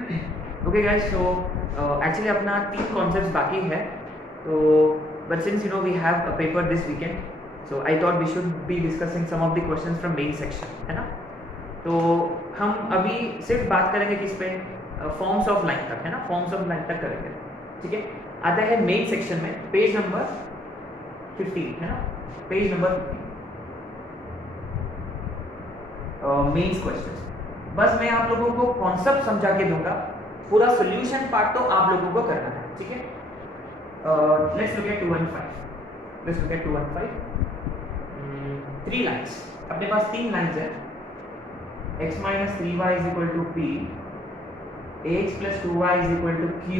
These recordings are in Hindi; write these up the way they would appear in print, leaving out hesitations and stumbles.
ओके गाइस, सो एक्चुअली अपना 3 कॉन्सेप्ट्स बाकी है, तो but since you know we have a paper this weekend, so I thought we should be discussing some of the questions from main section, है ना। तो हम अभी सिर्फ बात करेंगे किस पे, फॉर्म्स ऑफ लाइन तक, है ना, फॉर्म्स ऑफ लाइन तक करेंगे, ठीक है। आता है मेन सेक्शन में पेज नंबर 15, है ना, पेज नंबर 15, मेन्स क्वेश्चंस। बस मैं आप लोगों को कॉन्सेप्ट समझा के दूंगा, पूरा सॉल्यूशन पार्ट तो आप लोगों को करना है, ठीक है। Let's look at 2 and 5, let's look at 2 and 5। 3 lines, अपने पास 3 लाइंस है। x minus 3y is equal to p, ax plus 2y is equal to q,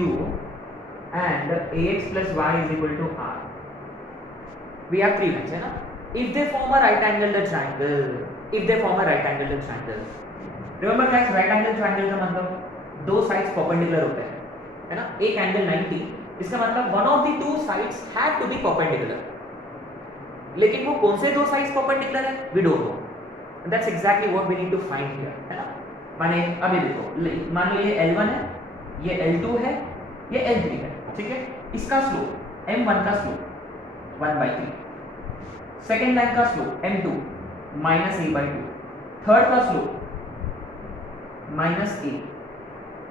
and ax plus y is equal to r. We have 3 lines, है ना। If they form a right angled triangle, if they form a right angled triangle, remember guys, right angled triangle का मतलब दो साइड्स परपेंडिकुलर होते हैं, है ना। एक एंगल 90, इसका मतलब one of the two sides have to be perpendicular, लेकिन वो कौन से दो साइड्स परपेंडिकुलर है, we don't know. That's exactly what we need to find here, है ना। माने अभी देखो, मान लो ये L1 है, ये L2 है, ये L3 है, ठीक है। इसका स्लोप M1 का स्लोप 1/3, सेकेंड लाइन का स्लोप M2 -a/2, थर्ड का स्लोप -a,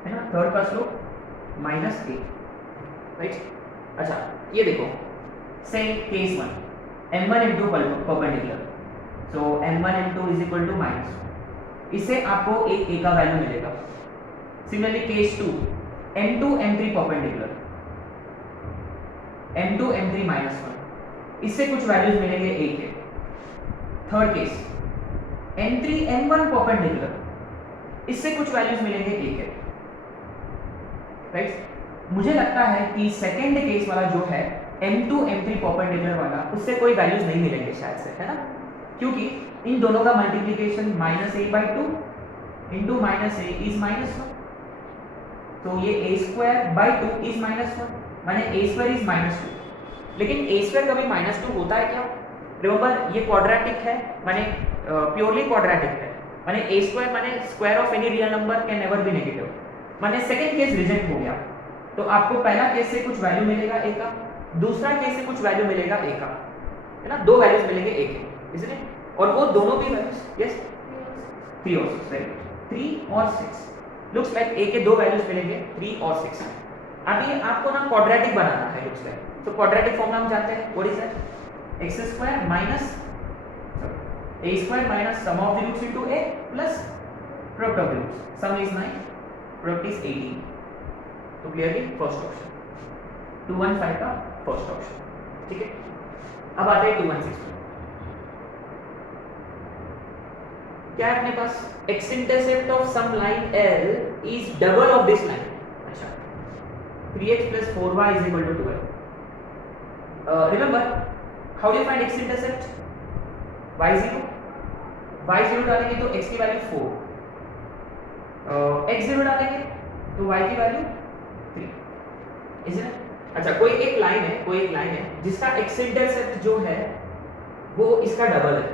है ना, थर्ड का स्लोप -a, राइट। अच्छा ये देखो, say case 1, M1 M2 perpendicular, so M1 M2 is equal to minus, इससे आपको एक a का वैल्यू मिलेगा। Similarly case 2, M2 M3 perpendicular, M2 M3 -1, इससे कुछ वैल्यूज मिलेंगे a के। Third case, M3 M1 perpendicular, इससे कुछ वैल्यूज मिलेंगे a के, राइट। मुझे लगता है कि सेकेंड केस वाला जो है M2 M3 परपेंडिकुलर वाला, उससे कोई वैल्यूज नहीं मिलेंगे शायद से, है ना, क्योंकि इन दोनों का multiplication -a/2 into -a is -1, तो ये a²/2 इज -1, माने a² इज -2। लेकिन a² कभी -2 होता है क्या? रिमेंबर ये क्वाड्रेटिक है, माने प्योरली क्वाड्रेटिक है, माने a² माने square of any real number can never be negative, माने सेकंड केस रिजेक्ट हो गया। तो आपको पहला केस से कुछ वैल्यू मिलेगा a का, दूसरा केस से कुछ वैल्यू मिलेगा a का, है ना, दो वैल्यूज मिलेंगे a के, इसलिए, और वो दोनों भी वैल्यूज, यस 3 और 6, राइट, 3 और 6 लुक्स लाइक a के दो वैल्यूज मिलेंगे 3 और 6। अभी आपको ना क्वाड्रेटिक बनाना है, लुक्स लाइक, तो क्वाड्रेटिक फॉर्मूला हम जानते हैं, what is that, x² minus a² minus sum of the roots into a plus product of the roots, sum is 9, product is 18, तो क्लियरली फर्स्ट ऑप्शन 215 का फर्स्ट ऑप्शन, ठीक है। अब आते हैं 216 पे, क्या है अपने पास, x intercept of some line L is double of this line. अच्छा, 3x plus 4y is equal to 12। Remember how do you find x intercept, y0 डालेंगे तो x की वैल्यू 4, x0 डालेंगे तो y की वैल्यू 3, इसे। अच्छा कोई एक लाइन है जिसका x इंटरसेप्ट जो है वो इसका डबल है,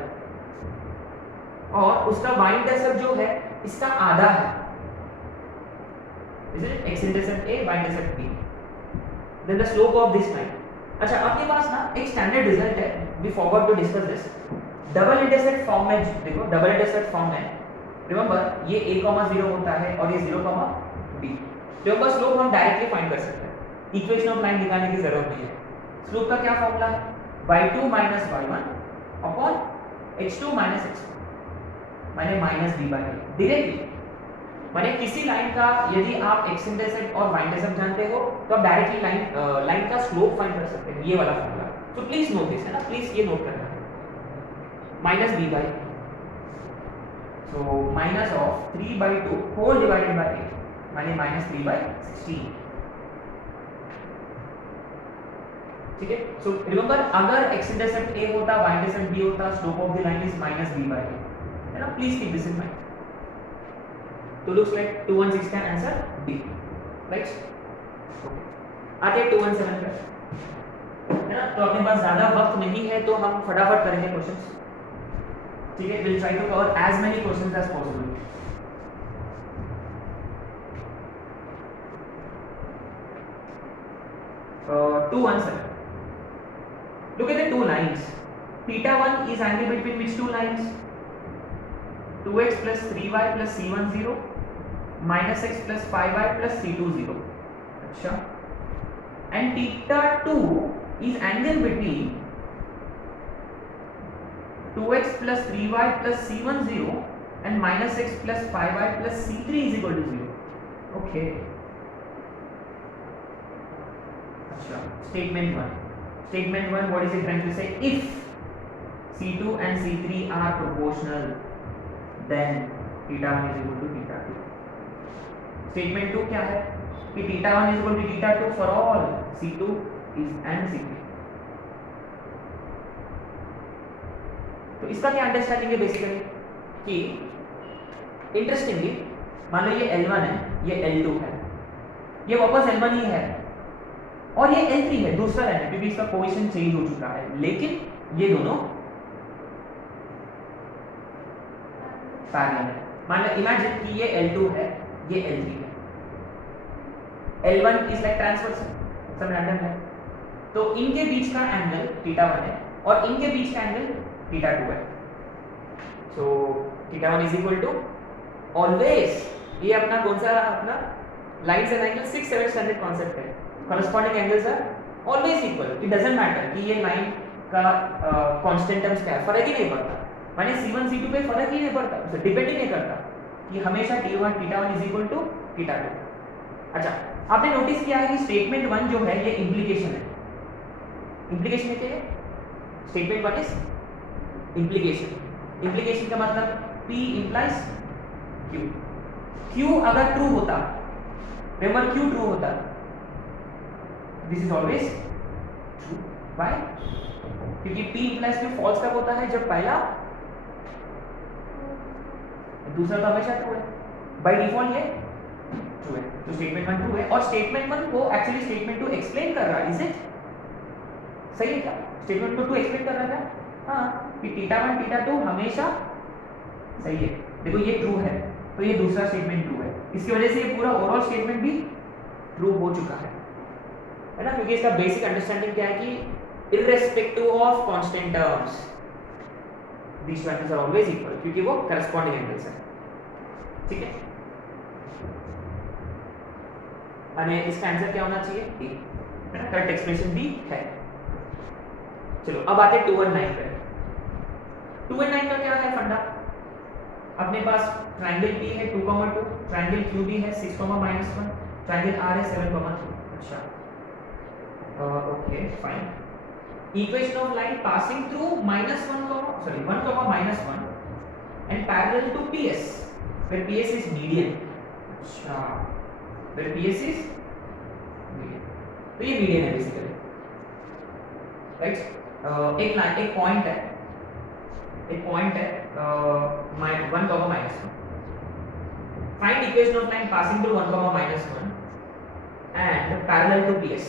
और उसका y इंटरसेप्ट जो है इसका आधा है, इसे x intercept a, y intercept b, then the slope of this line. अच्छा अपने पास ना एक स्टैंडर्ड रिजल्ट है, we forgot to discuss this, double intercept form में देखो, डबल इंटरसेप्ट फॉर्म में रिमेंबर ये a, 0 होता है और ये 0, b, तो बस स्लोप हम डायरेक्टली फाइंड कर सकते हैं, इक्वेशन ऑफ लाइन निकालने की जरूरत नहीं है। स्लोप का क्या फॉर्मूला है, y2 minus y1 upon x2 minus x1 माने -b/a, डायरेक्टली, माने किसी लाइन का यदि आप x इंटरसेप्ट और y इंटरसेप्ट जानते हो तो आप डायरेक्टली लाइन का स्लोप फाइंड कर सकते हैं, ये वाला फॉर्मूला। तो प्लीज नोट दिस, है ना, प्लीज ये नोट करना है, -b/a, so minus of 3/2 whole divided by 8 माने -3/16, ठीक है। सो रिमेंबर अगर x इंटरसेप्ट a होता, y इंटरसेप्ट b होता, slope of the line is -b/a, है ना, please keep this in mind. तो लुक्स लाइक 216 का आंसर B, राइट। आते हैं 217 पे, है ना, तो अपने पास ज्यादा वक्त नहीं है तो हम फटाफट करेंगे क्वेश्चंस, ठीक है। Will try to cover as many questions as possible. 217. Look at the two lines. Theta 1 is angle between which two lines? 2x plus 3y plus c10 minus x plus 5y plus c20. अच्छा. And theta 2 is angle between 2x plus 3y plus c10 and minus x plus 5y plus c3 is equal to 0. Okay. अच्छा. Statement 1. Statement 1, what is it trying to say? If C2 and C3 are proportional, then theta 1 is equal to theta 2. Statement 2 क्या है? कि theta 1 is equal to theta 2 for all C2 is and C3. तो इसका क्या अंडरस्टैंडिंग है बेसिकली कि इंटरेस्टिंगली मान लो ये L1 है, ये L2 है, ये वापस L1 ही है और ये L3 है, दूसरा लाइन है क्योंकि इसका पोजीशन चेंज हो चुका है, लेकिन ये दोनों पैरेलल है. मान लो इमेजिन कि ये L2 है, ये L3 है. L1 इज लाइक ट्रांसवर्स, सब रैंडम है, तो इनके बीच का एंगल थीटा 1 है और इनके बीच का एंगल थीटा 2 है. So theta 1 is equal to always, ये अपना कौन सा अपना lines and angle 6 7 standard concept है. corresponding angles are always equal. It doesn't matter कि ये लाइन का कांस्टेंट टर्म्स क्या है, फर्क ही नहीं पड़ता. माने C1 C2 पे फर्क ही नहीं पड़ता, उसे डिपेंड ही नहीं करता कि हमेशा T1 theta 1 is equal to theta 2. अच्छा, आपने नोटिस किया है कि स्टेटमेंट 1 जो है ये इंप्लीकेशन है. इंप्लीकेशन क्या है? Statement 1 is implication. इंप्लीकेशन का मतलब P implies Q. Q अगर ट्रू होता, रिमेंबर Q ट्रू होता, this is always true. Why? क्योंकि P implies Q फॉल्स कब होता है? जब पहला, दूसरा तो हमेशा ट्रू है. बाय डिफॉल्ट ये ट्रू है, तो स्टेटमेंट 1 ट्रू है और स्टेटमेंट 1 को एक्चुअली स्टेटमेंट 2 एक्सप्लेन कर रहा है. इज इट सही है क्या? स्टेटमेंट 2 एक्सप्लेन कर रहा है. हाँ, कि थीटा 1 थीटा 2 हमेशा सही है. देखो ये ट्रू है तो ये दूसरा स्टेटमेंट ट्रू है, इसकी वजह से ये पूरा ओवरऑल स्टेटमेंट भी ट्रू हो चुका है ना. क्योंकि इसका बेसिक अंडरस्टैंडिंग क्या है कि irrespective of constant terms these values are always equal क्योंकि वो corresponding angles है. ठीक है, अने इसका आंसर क्या होना चाहिए? D है ना. करेक्ट एक्सप्रेशन D है. चलो अब आते हैं 2 और 9 पे. 2 और 9 का क्या है फंडा? अपने पास ट्रायंगल P है 2, 2, ट्रायंगल QB है 6, -1, ट्रायंगल R है 7, 3. अच्छा, okay fine. Equation of line passing through -1, 1, and parallel to PS, where PS is median. अच्छा, where PS is median. तो ये median है basically, right? एक लाइन, एक पॉइंट है 1, 1. Find equation of line passing through 1, -1 and parallel to PS.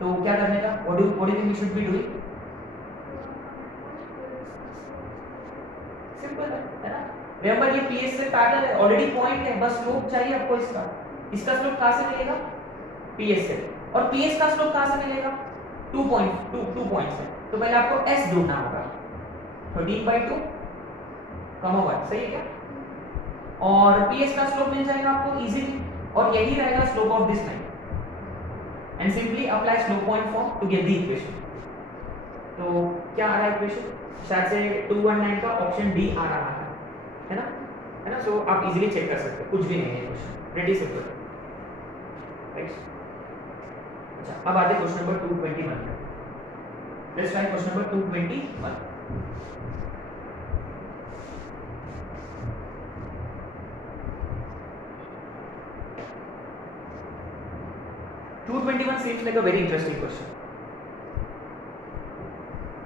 तो क्या करने का? What do you think we should be doing? Simple है ना. रिमेंबर ये PS से पैरेलल है, ऑलरेडी पॉइंट है, बस स्लोप चाहिए आपको इसका. इसका स्लोप कहां से मिलेगा? PS से. और PS का स्लोप कहां से मिलेगा? 2 पॉइंट से. तो पहले आपको S ढूंढना होगा. 13/2, 1. सही है क्या? और PS का स्लोप मिल जाएगा आपको इजीली और यही रहेगा slope of this line. And simply apply slope point form to get the equation. तो क्या आ रहा है इक्वेशन? शायद से 2 और 9 का ऑप्शन D आ रहा है ना. सो आप इजीली चेक कर सकते हैं, कुछ भी नहीं है क्वेश्चन, प्रीटी सिंपल. राइट. अच्छा, अब आते हैं क्वेश्चन नंबर 221 पे. Let's try question number 221. seems like a very interesting question.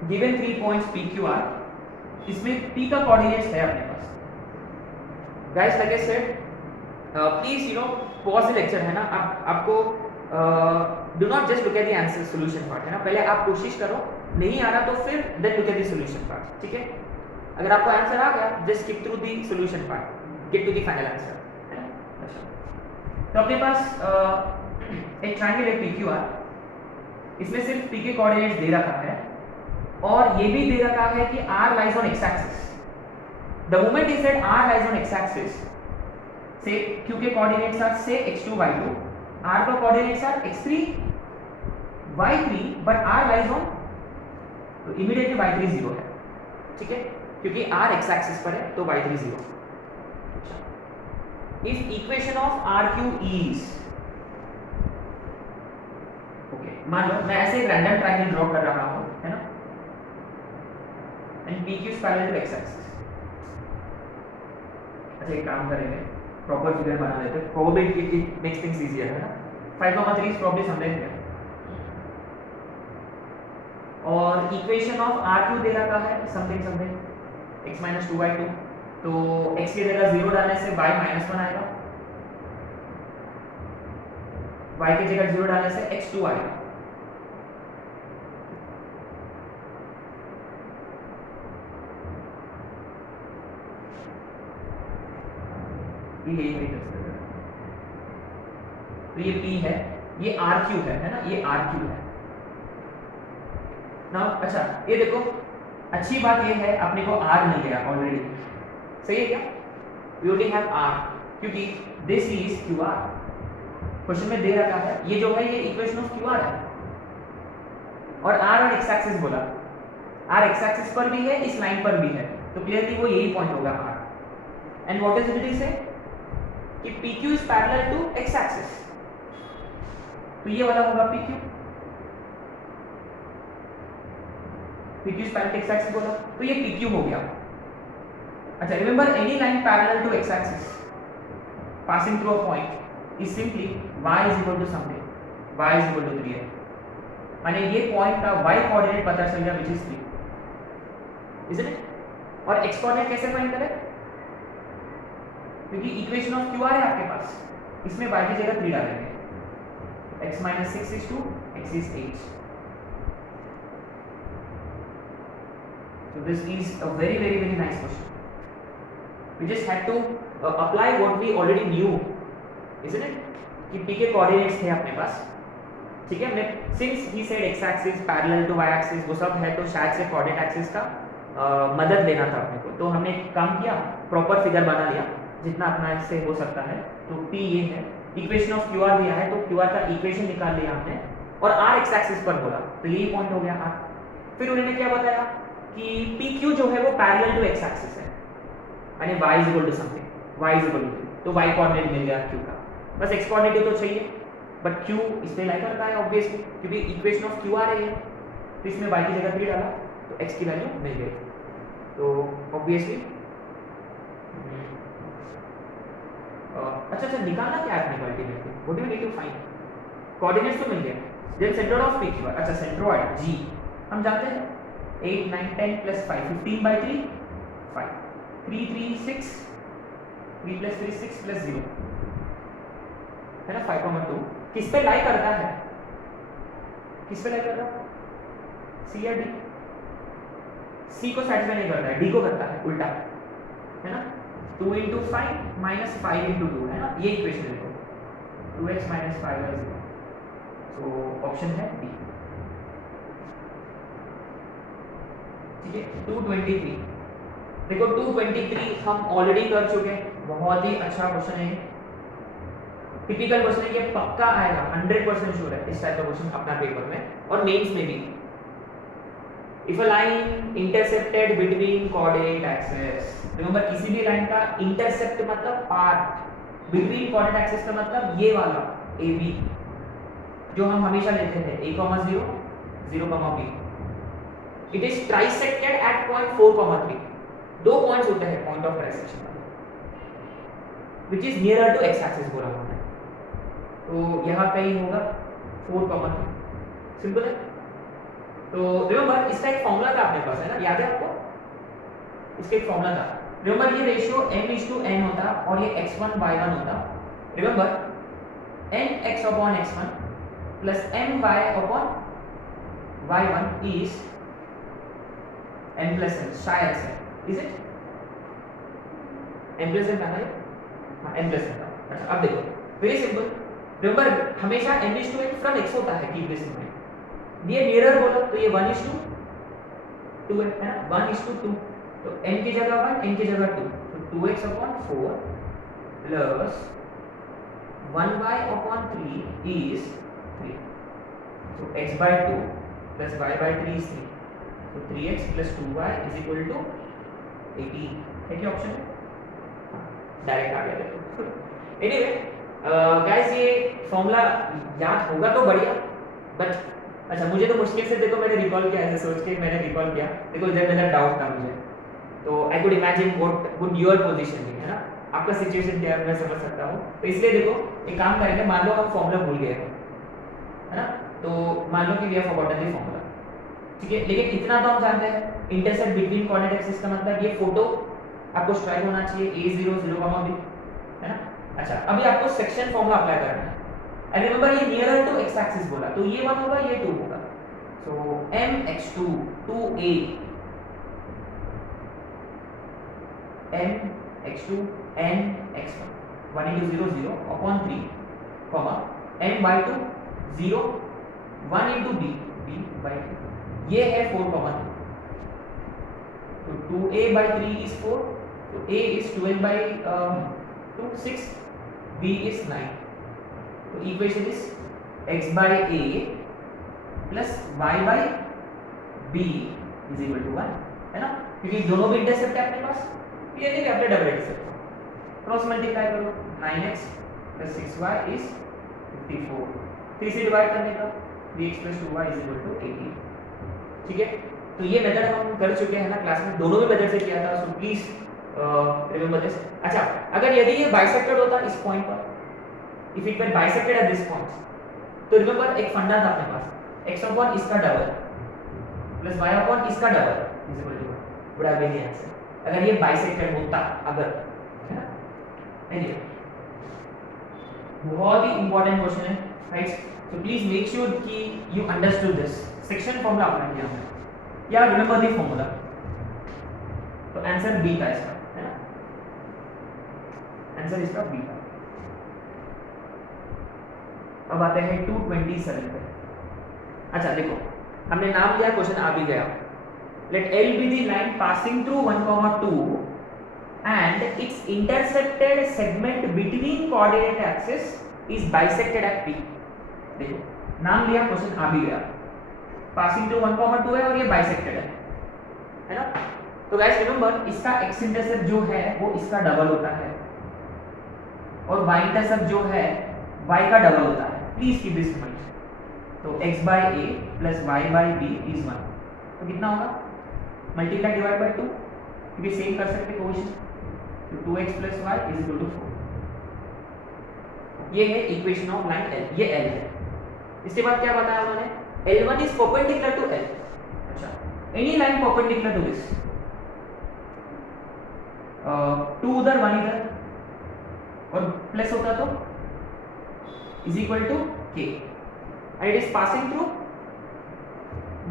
Given 3 points P, Q, R, इसमें P का कोऑर्डिनेट्स है अपने पास. Guys, like I said, please pause the lecture है ना. आपको do not just look at the answer solution part है ना. पहले आप कोशिश करो, नहीं आ रहा तो फिर then look at the solution part. ठीक है, अगर आपको आंसर आ गया just skip through the solution part, get to the final answer है ना. अच्छा, तो अपने पास एक ट्रायंगल है PQR इसमें सिर्फ p के कोऑर्डिनेट्स दे रखा है और ये भी दे रखा है कि r lies on x axis. The moment he said r lies on x axis, say q के coordinates are say x2 y2, r का coordinates are x3 y3, but r lies on, तो इमीडिएटली y3 0 है, ठीक है, क्योंकि r x एक्सिस पर है तो y3 0. If equation of rq is, okay, मान लो मैं ऐसे एक रैंडम ट्रायंगल ड्रॉ कर रहा हूं, है ना, and pq is parallel to x axis. अच्छा एक काम करेंगे, प्रॉपर फिगर बना लेते हैं, probability it makes things easier, है ना. 5,3 इज प्रॉब्ली समथिंग है और इक्वेशन ऑफ rq दे रखा है समथिंग x - 2y2, तो x की जगह 0 डालने से y -1 आएगा, y की जगह 0 डालने से x2 आएगा. ये तो ये p है, ये rq है ना, ये rq है ना. अच्छा ये देखो, अच्छी बात ये है अपने को r मिल गया ऑलरेडी, सही है क्या, वी ओनली हैव r, क्योंकि दिस इज qr, क्वेश्चन में दे रखा है, ये जो है ये इक्वेशन ऑफ qr है और r और x एक्सिस बोला, r x एक्सिस पर भी है, इस लाइन पर भी है, तो क्लियरली वो यही पॉइंट होगा r. And what is it say कि pq is parallel to x axis, तो ये वाला होगा pq, pq is parallel to x axis बोला, तो ये pq हो गया. अच्छा remember, any line parallel to x axis passing through a point is simply y is equal to something, y is equal to 3 है, माने ये पॉइंट का y कोऑर्डिनेट पता चल गया which is 3, isn't it? और x कोऑर्डिनेट कैसे फाइंड करें, क्योंकि इक्वेशन ऑफ qr है आपके पास, इसमें y की जगह 3 डालेंगे, x - 6 is 2, x is 8. So this is a very very very nice question. We just had to apply what we already knew, isn't it? कि p के कोऑर्डिनेट्स थे अपने पास, ठीक है. मैं since he said x axis parallel to y axis, वो सब है, तो शायद से कोऑर्डिनेट एक्सिस का मदद लेना था अपने को, तो हमने काम किया, प्रॉपर फिगर बना लिया जितना अपना इससे हो सकता है. तो p ये है, इक्वेशन ऑफ qr दिया है, तो qr का इक्वेशन निकाल लिया हमने और r x एक्सिस पर बोला, तो यही पॉइंट हो गया r. फिर उन्होंने क्या बताया कि pq जो है वो पैरेलल टू x एक्सिस है, यानी y is equal to something, y is equal to, तो y कोऑर्डिनेट मिल गया q का, बस x कोऑर्डिनेट तो चाहिए, बट q इस पे लाई करता है ऑब्वियसली, क्योंकि इक्वेशन ऑफ qr है, तो इसमें y की जगह 3 डाला तो x की वैल्यू मिल गई. तो ऑब्वियसली अच्छा निकालना क्या है अपने को ultimately, what do we need to find, coordinates तो मिल गए, देन सेंटर ऑफ pq. अच्छा सेंट्रोइड g हम जानते हैं 8 9 10 + 5 15/3 5 3 3 6 3 + 3 6 + 0 है ना, 5,2 किस पे लाई करता है, किस पे लाई कर रहा है, c या d, c को सेटिस्फाई नहीं करता है, d को करता है उल्टा, है ना. 2 × 5 - 5 × 2 है ना, ये इक्वेशन देखो, 2x - 5 = 0, तो ऑप्शन है डी, ठीक है. 223 देखो, 223 हम ऑलरेडी कर चुके हैं, बहुत ही अच्छा क्वेश्चन है, टिपिकल क्वेश्चन है, ये पक्का आएगा, 100% श्योर है इस टाइप का क्वेश्चन अपना पेपर में और मेंस में भी. If a line intercepted between coordinate axis, remember किसी भी लाइन का इंटरसेप्ट मतलब पार्ट, बिटवीन कोऑर्डिनेट एक्सिस का मतलब ये वाला AB जो हम हमेशा लेते हैं a, 0 0, b. It is trisected at point 4, 3. दो पॉइंट्स होते हैं point of trisection which is nearer to x axis बोला हमने, तो यहाँ कहीं होगा 4, 3, सिंपल है. तो रिमेंबर इसका एक फॉर्मूला था अपने पास, है ना, याद है आपको, इसका एक फॉर्मूला था. रिमेंबर ये रेशियो m:n होता और ये x1 y1 होता. Remember nx/x1 + my/y1 is n+n, शायद से, इज इट n+n था ना, हाँ n+n था. अच्छा अब देखो, वेरी सिंपल, रिमेंबर हमेशा n:n फ्रॉम x होता है, कीप दिस इन माइंड, ये मिरर बोला तो ये 1:2 है ना, 1:2, तो n की जगह 1, n की जगह 2, तो 2x/4 plus 1y/3 is 3, so x/2 plus y/3 is 3, so 3x plus 2y is equal to 18 है क्या ऑप्शन है? डायरेक्ट आ गया देखो। एनीवे गाइस ये फॉर्मूला याद होगा तो बढ़िया, बट अच्छा मुझे तो मुश्किल से देखो मैंने रिकॉल किया, ऐसे सोच के मैंने रिकॉल किया, देखो इधर मेरा डाउट था मुझे, तो I could imagine what would your position be, है ना, आपका सिचुएशन क्या है मैं समझ सकता हूँ। तो इसलिए देखो एक काम करेंगे, मान लो हम फॉर्मूला भूल गए है ना, तो मान लो कि we have forgotten the formula, ठीक है, लेकिन इतना तो हम जानते हैं इंटरसेप्ट बिटवीन कोऑर्डिनेट एक्सिस का मतलब ये फोटो आपको स्ट्राइक होना चाहिए a0 0, b, है ना। अच्छा अभी आपको सेक्शन फॉर्मूला अप्लाई करना है, एंड रिमेंबर ये नियरर टू एक्स एक्सिस बोला, तो ये 1 होगा ये 2 होगा, सो mx2 2a mx2 nx1 1 × 0 0 upon 3 comma m/2 0 1 × b b/2, ये है 4, 2, तो 2a/3 is 4, तो a is 12/2 6, b is 9, तो equation is x/a plus y/b is equal to 1, है ना, क्योंकि दोनों भी इंटरसेप्ट है अपने पास, ये देखिए अपने डबल इंटरसेप्ट क्रॉस मल्टीप्लाई करो, 9x प्लस 6y इज 54, 3 से डिवाइड करने का 3x plus 2y is equal to 18, ठीक है। तो ये मेथड हम कर चुके हैं ना क्लास में, दोनों भी मेथड से किया था, सो प्लीज रिमेंबर दिस। अच्छा अगर यदि ये बाइसेक्टेड होता इस पॉइंट पर, if it were bisected at this point, तो रिमेंबर एक फंडा था अपने पास, x/1 इसका डबल प्लस y/1 इसका डबल इज इक्वल टू 1, बड़ा बेनी आंसर अगर ये बाइसेक्टेड होता, अगर, है ना। एनीवे बहुत ही इंपॉर्टेंट क्वेश्चन है right, so please make sure कि you understood this section formula apply किया हमने, या रिमेंबर द फॉर्मूला, तो आंसर बी का इसका, है ना, आंसर इसका बी का। अब आते हैं 227 पे। अच्छा देखो हमने नाम लिया, क्वेश्चन आ भी गया, late L be the line passing through 1, 2 and its intercepted segment between coordinate axis is bisected at P। देखो नाम लिया, क्वेश्चन आ भी गया, पासिंग थ्रू 1, 2 है और ये बाइसेक्टेड है ना। तो गाइस रिमेंबर इसका x इंटरसेप्ट जो है वो इसका डबल होता है, और y इंटरसेप्ट जो है y का डबल होता है, please keep this in mind. तो x/a प्लस y/b इज 1, तो कितना होगा, मल्टीप्लाई डिवाइड बाय 2, क्योंकि सेम कर सकते कोएफिशिएंट, तो 2x plus y is equal to 4, ये है इक्वेशन ऑफ लाइन L, ये L है। इसके बाद क्या बताया उन्होंने, L1 is perpendicular to L, अच्छा any line perpendicular to this, 2 उधर 1 इधर, और प्लस होता तो is equal to k, and it is passing through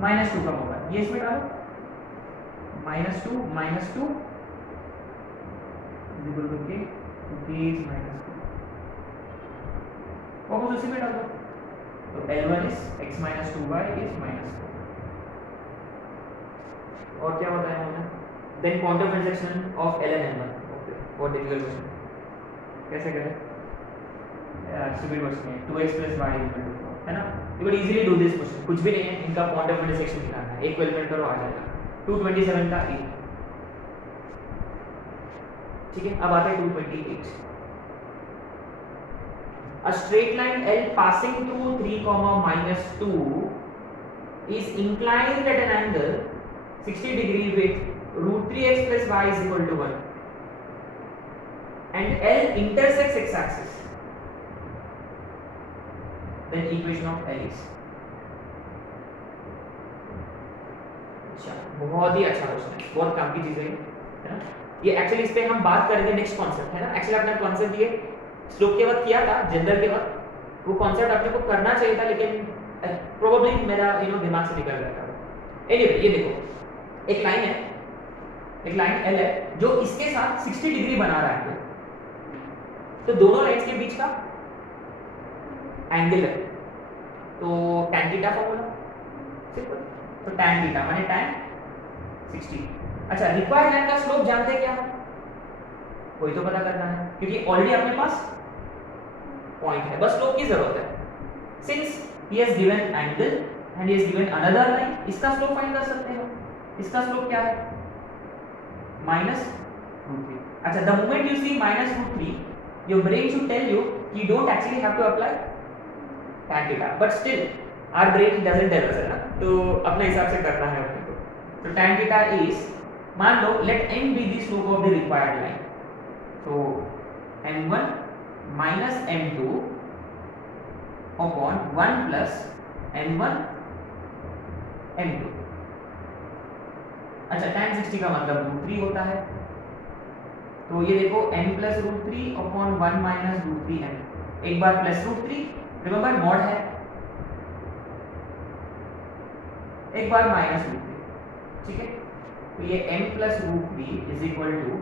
-2 का होगा, ये इसमें डालो -2 is equal to k, तो k is -2, वापस उसी में डालो, तो L1 is x minus 2y is -4, और क्या बताया हमने, then quantum transaction of L and M1, okay बहुत डिफिकल्ट क्वेश्चन, कैसे करें यार, स्टूपिड क्वेश्चन है, 2x plus y is equal to 4, है ना, you can easily do this question, कुछ भी नहीं है, इनका क्वांटम ट्रांजैक्शन निकालना है, एक कैलकुलेट करो आ जाएगा, 227 का ए, ठीक है। अब आते हैं 228, a straight line L passing through 3, -2 is inclined at an angle 60 degree with √3x plus y is equal to 1, and L intersects x axis, then equation of L is, अच्छा बहुत ही अच्छा क्वेश्चन है, बहुत काम की चीज है ना, ये एक्चुअली इस पे हम बात करेंगे नेक्स्ट कॉन्सेप्ट, है ना। एक्चुअली अपना कॉन्सेप्ट ये स्लोप के वक्त किया था, जनरल के वक्त, वो कॉन्सेप्ट अपने को करना चाहिए था, लेकिन प्रोबेबली मेरा दिमाग से निकल गया था। एनीवे ये देखो एक लाइन है, एक लाइन L है जो इसके साथ 60 डिग्री बना रहा है, तो दोनों लाइंस के बीच का एंगल है, तो tan थीटा फॉर्मूला सिंपल। तो tan थीटा माने tan 60। अच्छा, रिक्वायर्ड लाइन का स्लोप जानते हैं क्या? कोई तो पता करना है, क्योंकि ऑलरेडी अपने पास पॉइंट है, बस स्लोप की जरूरत है। Since he has given angle and he has given another line, इसका स्लोप फाइंड कर सकते हैं। इसका स्लोप क्या है? -√3। अच्छा, the moment you see -√3, your brain should tell you you don't actually have to apply tan theta, but still our brain doesn't tell us, है ना, तो अपने हिसाब से करना है अपने को। तो tan theta is, मान लो let m be the slope of the required line, so m1 minus m2 upon 1 plus m1 m2। अच्छा, tan 60 का मतलब √3 होता है, तो ये देखो n plus √3 upon 1 minus √3n, एक बार प्लस √3, रिमेंबर मॉड है, एक बार माइनस √3, ठीक है। तो ये n plus √3 is equal to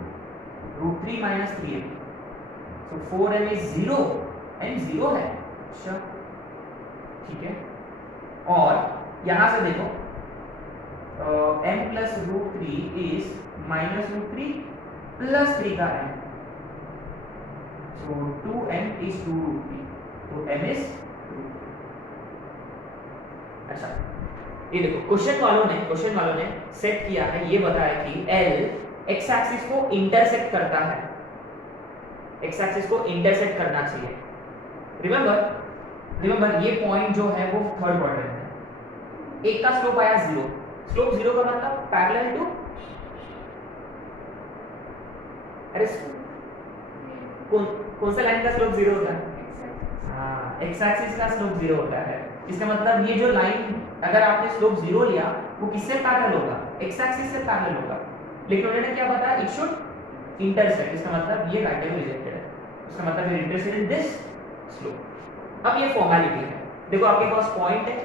√3 minus 3n, so 4n is 0, n 0 है। अच्छा, ठीक है। और यहां से देखो m plus √3 is minus √3 plus 3 का m, सो 2m इज 2√3, तो m इज √3। अच्छा, ये देखो क्वेश्चन वालों ने सेट किया है, ये बताया कि L x एक्सिस को इंटरसेक्ट करता है, x एक्सिस को इंटरसेक्ट करना चाहिए। रिमेंबर ये पॉइंट जो है वो थर्ड क्वाड्रेंट है, एक का स्लोप आया 0, स्लोप 0 का मतलब पैरेलल टू, अरे कौन सा लाइन का स्लोप 0 होता है? हाँ, x एक्सिस का स्लोप 0 होता है। इसका मतलब ये जो लाइन अगर आपने स्लोप 0 लिया वो किससे पैरेलल होगा? x एक्सिस से पैरेलल होगा, लेकिन उन्होंने क्या बताया? इट शुड इंटरसेक्ट, इसका मतलब ये राइट एंगल रिजेक्टेड है, इसका मतलब ये इंटरसेक्ट इन दिस स्लोप। अब ये फॉर्मेलिटी है, देखो आपके पास पॉइंट है,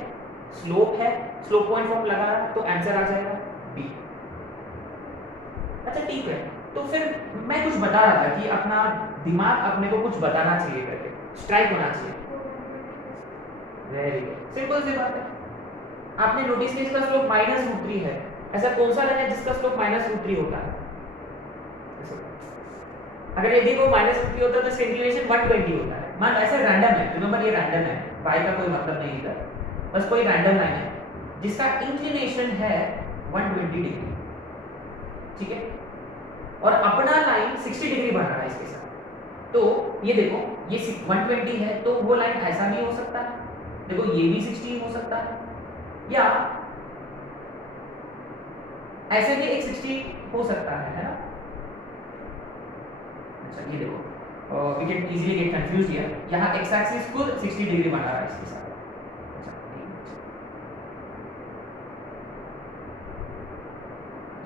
स्लोप है, स्लोप पॉइंट फॉर्म लगा रहा है, तो आंसर आ जाएगा b। अच्छा, ठीक है, तो फिर मैं कुछ बता रहा था कि अपना दिमाग अपने को कुछ बताना चाहिए करके, स्ट्राइक होना चाहिए। वेरी गुड, सिंपल सी बात है। आपने नोटिस किया इसका स्लोप -√3 है, ऐसा कौन सा लाइन है जिसका स्लोप -√3 होता है? अगर यदि वो -√3 होता है तो इसका इंक्लिनेशन 120 होता है। मान ऐसे रैंडम है, रिमेंबर ये रैंडम है, y का कोई मतलब नहीं इधर, बस कोई रैंडम लाइन है जिसका इंक्लिनेशन है 120 डिग्री, ठीक है, और अपना लाइन 60 डिग्री बना रहा है इसके साथ। तो ये देखो ये 120 है, तो वो लाइन ऐसा भी हो सकता है, देखो ये भी 60 हो सकता है, या ऐसे भी एक 60 हो सकता है ना। अच्छा, ये देखो we can easily get confused here, यहाँ x एक्सिस खुद 60 डिग्री बना रहा है इसके साथ। अच्छा,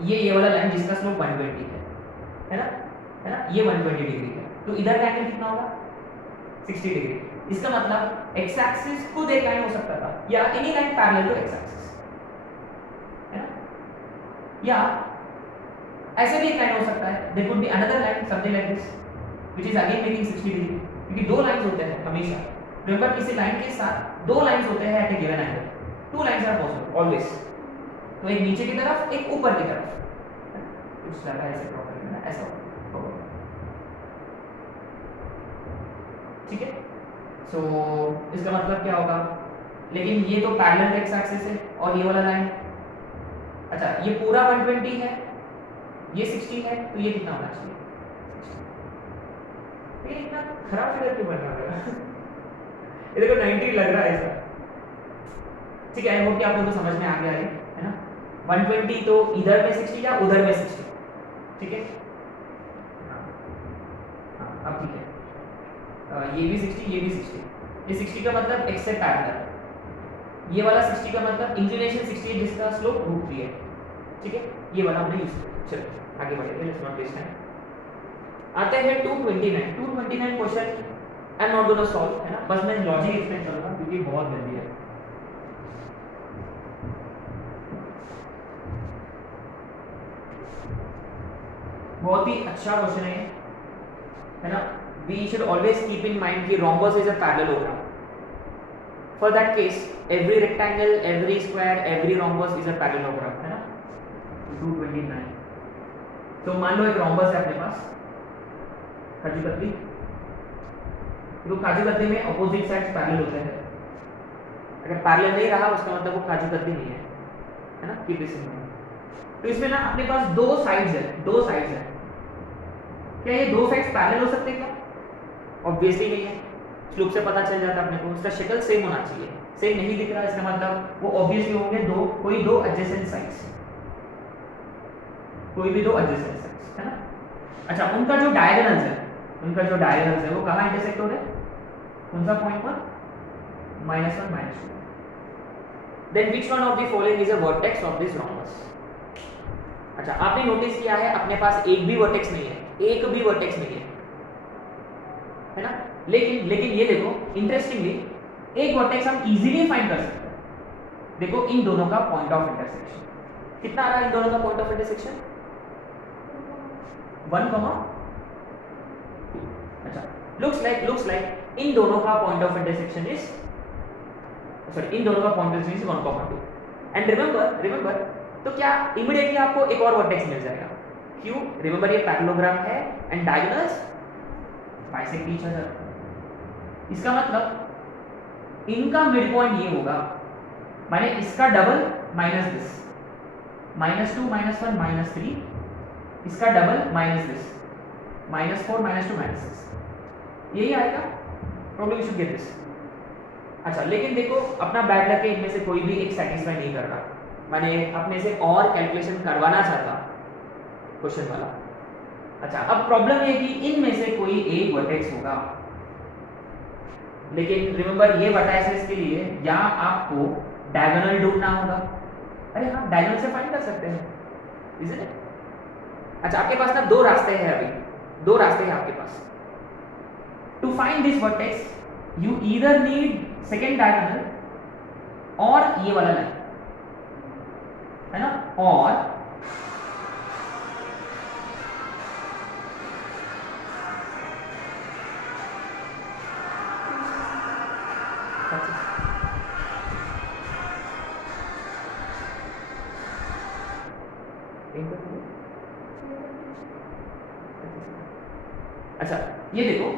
ये वाला लाइन जिसका स्लोप 120 है ना, ये 120 डिग्री है, तो इधर का एंगल कितना होगा? 60 डिग्री। इसका मतलब x एक्सिस खुद एक लाइन हो सकता था, या any line parallel to x axis, है ना, या ऐसे भी एक लाइन हो सकता है, there could be another line something like this which is again making 60 degree, क्योंकि दो लाइंस होते हैं हमेशा। रिमेंबर किसी लाइन के साथ दो लाइंस होते हैं at a given angle, two lines are possible always, तो एक नीचे की तरफ एक ऊपर की तरफ, कुछ ज्यादा ऐसे प्रॉब्लम है ना, ऐसा होगा, ठीक है। सो इसका मतलब क्या होगा? लेकिन ये तो पैरेलल एक्स एक्सिस है और ये वाला लाइन, अच्छा ये पूरा 120 है, ये 60 है, तो ये कितना होना चाहिए? 60। ये इतना खराब फिगर क्यों बन रहा है? ये देखो 90 लग रहा है ऐसा, ठीक है। आई होप कि आपको तो समझ में आ गया है ना। 120 तो इधर में 60 या उधर में 60, ठीक है। हाँ, अब ठीक है, ये भी 60, ये भी 60, ये 60 का मतलब x से पैरेलल, ये वाला 60 का मतलब इंक्लिनेशन 60 है जिसका स्लोप √3 है, ठीक है। ये वाला हमने यूज किया। चलो आगे बढ़ते हैं, लेट्स नॉट वेस्ट टाइम। आते हैं 229 question I am not gonna solve, है ना, बस मैं लॉजिक एक्सप्लेन करूंगा क्योंकि बहुत जल्दी है। बहुत ही अच्छा क्वेश्चन है ना। We should always keep in mind कि rhombus is a parallelogram, for that case every rectangle, every square, every rhombus is a parallelogram, है ना। 229। तो मान लो एक रोम्बस है अपने पास, काजू कतली। तो काजू कतली में अपोजिट साइड्स पैरेलल होते हैं। अगर पैरेलल नहीं रहा उसका मतलब वो काजू कतली नहीं है ना। Keep this in mind. तो इसमें ना अपने पास दो साइड्स है, दो साइड्स है। क्या ये दो साइड्स पैरेलल हो सकते हैं क्या? ऑब्वियसली नहीं है। स्लोप से पता चल जाता है अपने को, उसका शक्ल सेम होना चाहिए। सेम नहीं दिख रहा इसका मतलब वो ऑब्वियसली होंगे दो, कोई दो एडजेसेंट साइड्स, कोई भी दो एडजेसेंट साइड्स, है ना। अच्छा, उनका जो डायगोनल्स है, उनका जो डायगोनल्स है वो कहाँ इंटरसेक्ट हो रहे हैं? कौन सा पॉइंट पर? -1 -2। Then which one of the following is a vertex of this rhombus? अच्छा, आपने नोटिस किया है अपने पास एक भी वर्टेक्स नहीं है, एक भी वर्टेक्स नहीं है ना। लेकिन ये देखो इंटरेस्टिंगली एक वर्टेक्स हम इजीली फाइंड कर सकते हैं। देखो इन दोनों का पॉइंट ऑफ इंटरसेक्शन कितना आ रहा है? इन दोनों का पॉइंट ऑफ इंटरसेक्शन 1, 2। अच्छा, looks like इन दोनों का point of intersection is in दोनों का point of intersection 1,2। And remember तो क्या इमीडिएटली आपको एक और वर्टेक्स मिल जाएगा? क्यों? रिमेंबर ये पैरेललोग्राम है and diagonals bisect each other. इसका मतलब इनका मिड पॉइंट ये होगा, माने इसका डबल माइनस दिस, -2 -1 -3, इसका डबल माइनस दिस, -4 -2 -6, यही आएगा। Problem you should get this. अच्छा, लेकिन देखो अपना बैड लक है, इनमें से कोई भी एक सेटिस्फाई नहीं कर रहा, माने अपने से और कैलकुलेशन करवाना चाहता क्वेश्चन वाला। अच्छा, अब प्रॉब्लम ये कि इनमें से कोई एक वर्टेक्स होगा, लेकिन रिमेंबर ये वर्टाइसेस के लिए या आपको डायगोनल ढूंढना होगा। अरे हाँ, डायगोनल से फाइंड कर सकते हैं, इज़न्ट इट? अच्छा, आपके पास ना दो रास्ते हैं, अभी दो रास्ते हैं आपके पास। To find this vertex you either need second diagonal और ये वाला लाइन, है ना, और अच्छा ये देखो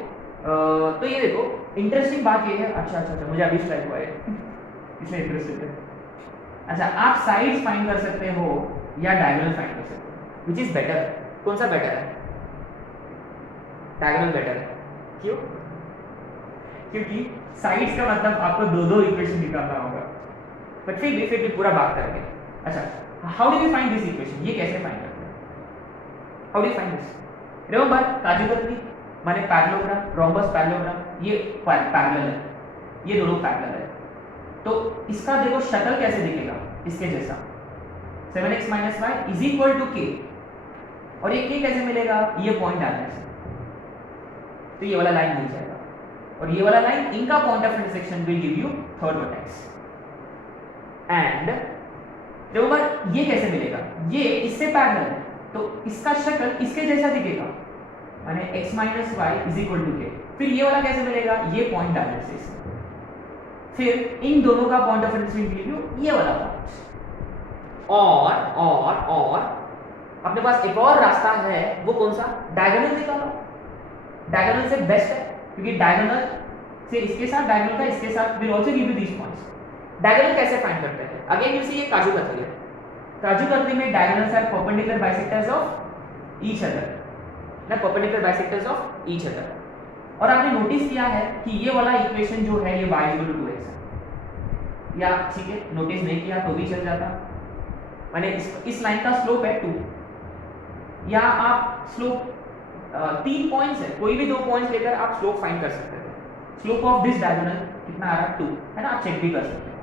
तो ये देखो इंटरेस्टिंग बात ये है। अच्छा मुझे अभी स्ट्राइक हुआ है इसलिए इंटरेस्टिंग है। अच्छा, आप साइड्स फाइंड कर सकते हो या डायगोनल फाइंड कर सकते हो, विच इज बेटर? कौन सा बेटर है? डायगोनल बेटर है। क्यों? क्योंकि साइड्स का मतलब आपको दो इक्वेशन निकालना होगा, बट फिर भी पूरा बात करेंगे। अच्छा, how do we find this equation? ये कैसे फाइंड करते हैं? How do you find this? Remember kaju katli माने पैरेललोग्राम, रोम्बस पैरेललोग्राम, ये पैरेलल है, ये दोनों पैरेलल है। तो इसका देखो शक्ल कैसे दिखेगा, इसके जैसा 7x - y = k। और ये k कैसे मिलेगा? ये पॉइंट डालने से, तो ये वाला लाइन मिल जाएगा, और ये वाला लाइन इनका point of intersection will give you third vertex. And remember ये कैसे मिलेगा? ये इससे पैरेलल है, तो इसका शक्ल इसके जैसा दिखेगा, माने x - y = k। फिर ये वाला कैसे मिलेगा? ये पॉइंट डालने से। फिर इन दोनों का point of intersection give you ये वाला पॉइंट। और अपने पास एक और रास्ता है, वो कौन सा? डायगोनल निकालो। डायगोनल से बेस्ट है, क्योंकि डायगोनल से इसके साथ, डायगोनल का इसके साथ will also give you these points. Diagonal कैसे फाइंड करते हैं? अगेन यू सी ये काजू कतली है। काजू कतली में diagonals are perpendicular bisectors of each other, ना perpendicular bisectors of each other. और आपने नोटिस किया है कि ये वाला इक्वेशन जो है ये y = 2x है, या ठीक है नोटिस नहीं किया तो भी चल जाता, माने इस लाइन का स्लोप है 2, या आप स्लोप 3 पॉइंट्स है, कोई भी 2 पॉइंट्स लेकर आप स्लोप फाइंड कर सकते हैं। स्लोप ऑफ दिस डायगोनल कितना आ रहा है? 2, है ना, आप चेक भी कर सकते हैं।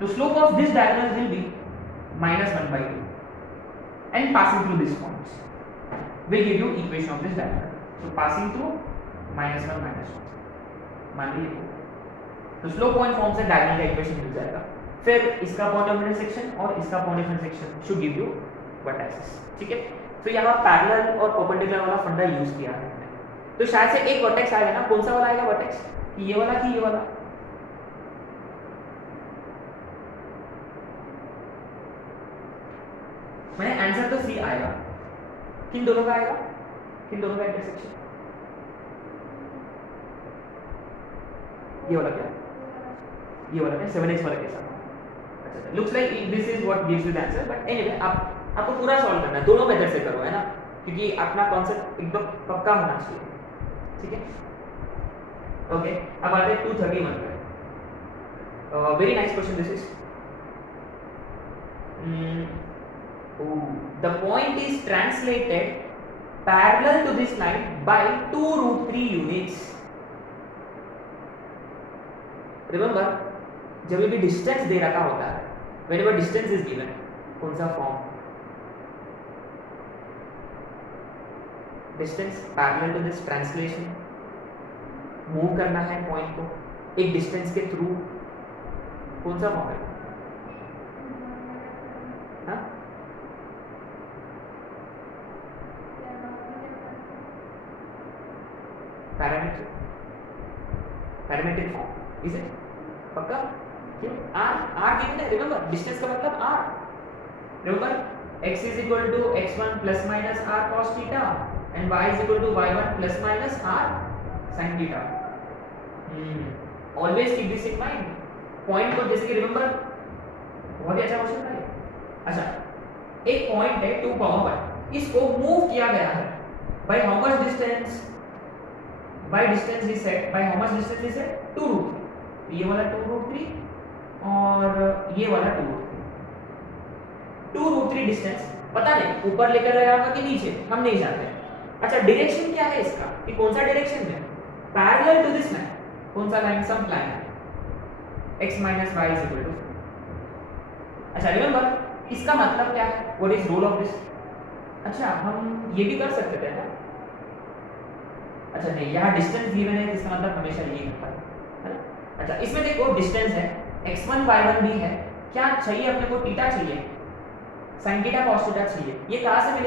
तो slope of this diagonal will be -1/2 and passing through this points will give you equation of this diagonal. So passing through -1 -1 मान लीजिए, तो स्लोप पॉइंट फॉर्म से डायगोनल का इक्वेशन मिल जाएगा। फिर इसका पॉइंट ऑफ इंटरसेक्शन और इसका point of intersection should give you vertexes. ठीक है, तो यहाँ पैरेलल और परपेंडिकुलर वाला फंडा यूज किया है हमने। तो शायद से एक वर्टेक्स आएगा ना, कौन सा वाला आएगा वर्टेक्स? ये वाला कि ये वाला? मैंने आंसर तो सी आएगा, किन दोनों का आएगा, किन दोनों का इंटरसेक्शन, ये वाला क्या, ये वाला क्या 7x वाला कैसा, अच्छा looks like this is what gives you the answer, but anyway आपको पूरा सॉल्व करना है, दोनों मेथड से करो, है ना, क्योंकि अपना कॉन्सेप्ट एकदम पक्का होना चाहिए, ठीक है। ओके, अब आते हैं 231 पे। Very nice question this is. The point is translated parallel to this line by 2√3 units. Remember, जब भी डिस्टेंस दे रखा होता है, whenever distance is given, कौन सा form, distance parallel to this translation, move करना है पॉइंट को एक डिस्टेंस के थ्रू, कौन सा फॉर्म है, हाँ पैरामीट्रिक फॉर्म, इज इट, पक्का, क्यों, आर गिवन है, रिमेंबर डिस्टेंस का मतलब R, remember x is equal to x1 plus minus r cos theta and y is equal to y1 plus minus r sin theta. Always keep this in mind. Point को जैसे कि रिमेंबर, बहुत ही अच्छा क्वेश्चन था ये। अच्छा, एक पॉइंट है 2 पावर 1, इसको मूव किया गया है by how much distance, by distance is set, by how much distance is set 2√3, ये वाला 2√3 और ये वाला 2√3 डिस्टेंस, पता नहीं ऊपर लेकर गया होगा कि नीचे, हम नहीं जानते। अच्छा, डायरेक्शन क्या है इसका, कि कौन सा डायरेक्शन है, पैरेलल टू दिस लाइन, कौन सा लाइन, सम लाइन है x minus y is equal to। अच्छा रिमेंबर, इसका मतलब क्या है, what is role of this, अच्छा हम ये भी कर सकते थे ना, अच्छा नहीं, यहाँ डिस्टेंस गिवन है, इसका मतलब हमेशा ये होता है, अच्छा इसमें देखो डिस्टेंस है, x1 y1 भी है, क्या चाहिए अपने को, थीटा चाहिए, sin थीटा cos थीटा चाहिए, ये कहाँ से मिलेगा,